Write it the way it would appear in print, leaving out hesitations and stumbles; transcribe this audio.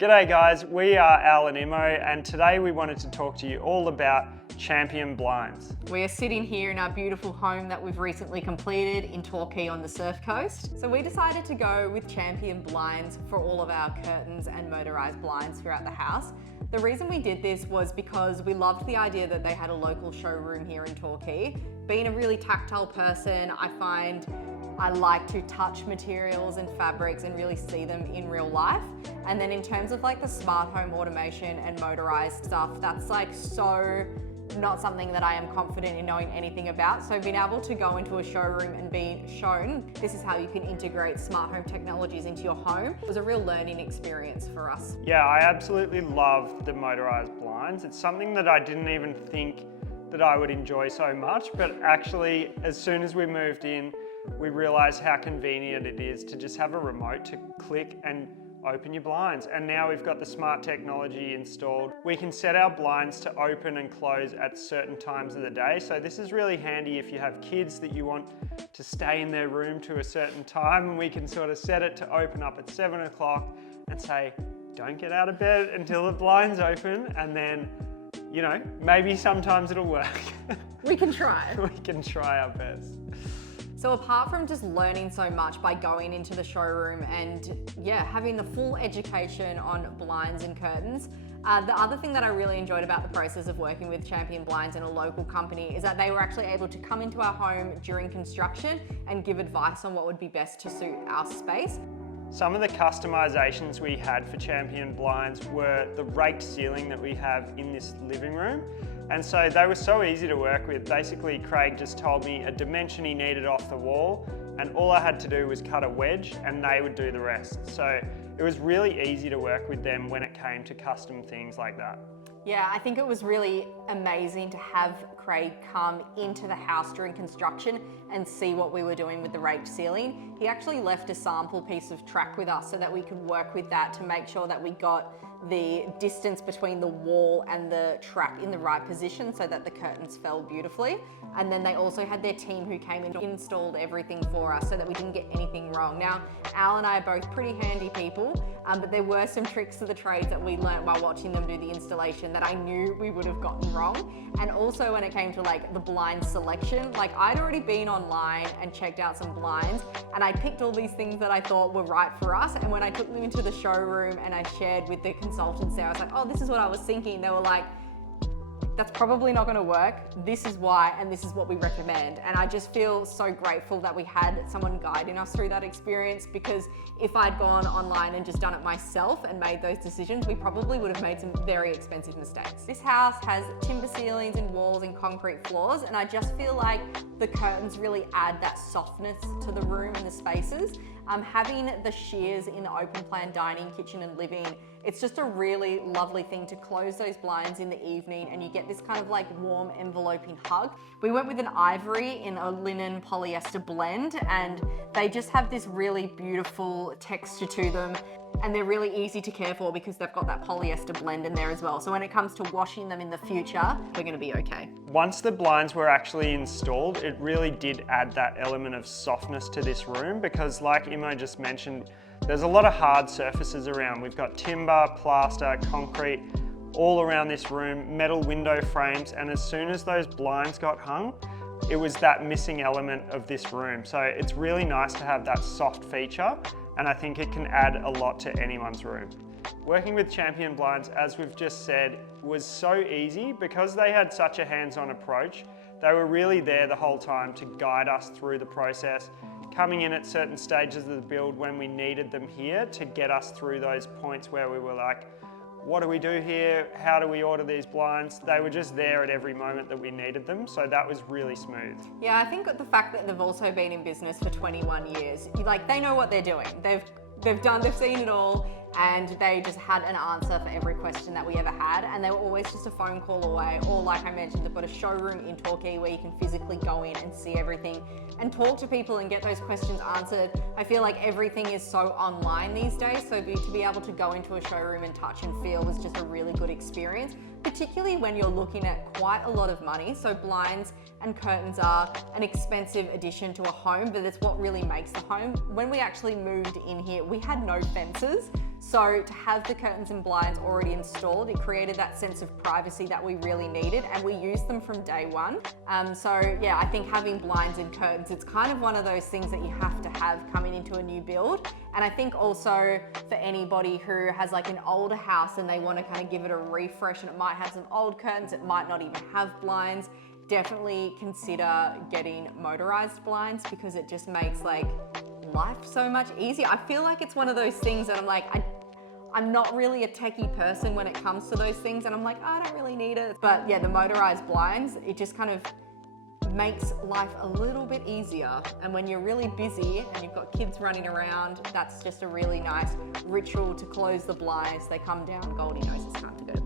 G'day guys, we are Al and Imo, and today we wanted to talk to you all about Champion blinds. We are sitting here in our beautiful home that we've recently completed in Torquay on the Surf Coast. So we decided to go with Champion blinds for all of our curtains and motorised blinds throughout the house. The reason we did this was because we loved the idea that they had a local showroom here in Torquay. Being a really tactile person, I find I like to touch materials and fabrics and really see them in real life. And then in terms of like the smart home automation and motorized stuff, that's like so not something that I am confident in knowing anything about. So being able to go into a showroom and be shown this is how you can integrate smart home technologies into your home was a real learning experience for us. Yeah, I absolutely love the motorized blinds. It's something that I didn't even think that I would enjoy so much, but actually as soon as we moved in, we realized how convenient it is to just have a remote to click and open your blinds. And now we've got the smart technology installed. We can set our blinds to open and close at certain times of the day. So this is really handy if you have kids that you want to stay in their room to a certain time, and we can sort of set it to open up at 7 o'clock and say, don't get out of bed until the blinds open, and then, you know, maybe sometimes it'll work. We can try. We can try our best. So apart from just learning so much by going into the showroom and having the full education on blinds and curtains, the other thing that I really enjoyed about the process of working with Champion Blinds and a local company is that they were actually able to come into our home during construction and give advice on what would be best to suit our space. Some of the customizations we had for Champion blinds were the raked ceiling that we have in this living room. And so they were so easy to work with. Basically, Craig just told me a dimension he needed off the wall, and all I had to do was cut a wedge and they would do the rest. So it was really easy to work with them when it came to custom things like that. Yeah, I think it was really amazing to have Craig come into the house during construction and see what we were doing with the raked ceiling. He actually left a sample piece of track with us so that we could work with that to make sure that we got the distance between the wall and the track in the right position so that the curtains fell beautifully. And then they also had their team who came and installed everything for us so that we didn't get anything wrong. Now, Al and I are both pretty handy people, but there were some tricks of the trades that we learned while watching them do the installation that I knew we would have gotten wrong. And also when it came to like the blind selection, like I'd already been online and checked out some blinds and I picked all these things that I thought were right for us. And when I took them into the showroom and I shared with the consultants there, I was like, oh, this is what I was thinking. They were like, that's probably not going to work. This is why, and this is what we recommend. And I just feel so grateful that we had someone guiding us through that experience, because if I'd gone online and just done it myself and made those decisions, we probably would have made some very expensive mistakes. This house has timber ceilings and walls and concrete floors, and I just feel like the curtains really add that softness to the room and the spaces. Having the shears in the open plan dining, kitchen and living, it's just a really lovely thing to close those blinds in the evening and you get this kind of like warm enveloping hug. We went with an ivory in a linen polyester blend, and they just have this really beautiful texture to them, and they're really easy to care for because they've got that polyester blend in there as well. So when it comes to washing them in the future, we're going to be okay. Once the blinds were actually installed, it really did add that element of softness to this room, because like Imo just mentioned, there's a lot of hard surfaces around. We've got timber, plaster, concrete, all around this room, metal window frames, and as soon as those blinds got hung, it was that missing element of this room. So it's really nice to have that soft feature, and I think it can add a lot to anyone's room. Working with Champion blinds, as we've just said, was so easy because they had such a hands-on approach. They were really there the whole time to guide us through the process, coming in at certain stages of the build when we needed them here to get us through those points where we were like, what do we do here? How do we order these blinds? They were just there at every moment that we needed them, so that was really smooth. Yeah, I think the fact that they've also been in business for 21 years, like they know what they're doing. They've seen it all, and they just had an answer for every question that we ever had, and they were always just a phone call away. Or like I mentioned, they've got a showroom in Torquay where you can physically go in and see everything and talk to people and get those questions answered. I feel like everything is so online these days, so to be able to go into a showroom and touch and feel was just a really good experience, particularly when you're looking at quite a lot of money. So blinds and curtains are an expensive addition to a home, but it's what really makes the home. When we actually moved in here, we had no fences. So to have the curtains and blinds already installed, it created that sense of privacy that we really needed, and we used them from day one. So yeah, I think having blinds and curtains, it's kind of one of those things that you have to have coming into a new build. And I think also for anybody who has like an older house and they want to kind of give it a refresh, and it might have some old curtains, it might not even have blinds, definitely consider getting motorized blinds, because it just makes like life so much easier. I feel like it's one of those things that I'm like, I'm not really a techie person when it comes to those things, and I'm like, I don't really need it. But yeah, the motorized blinds, it just kind of makes life a little bit easier. And when you're really busy and you've got kids running around, that's just a really nice ritual to close the blinds. They come down, Goldie knows it's time to go to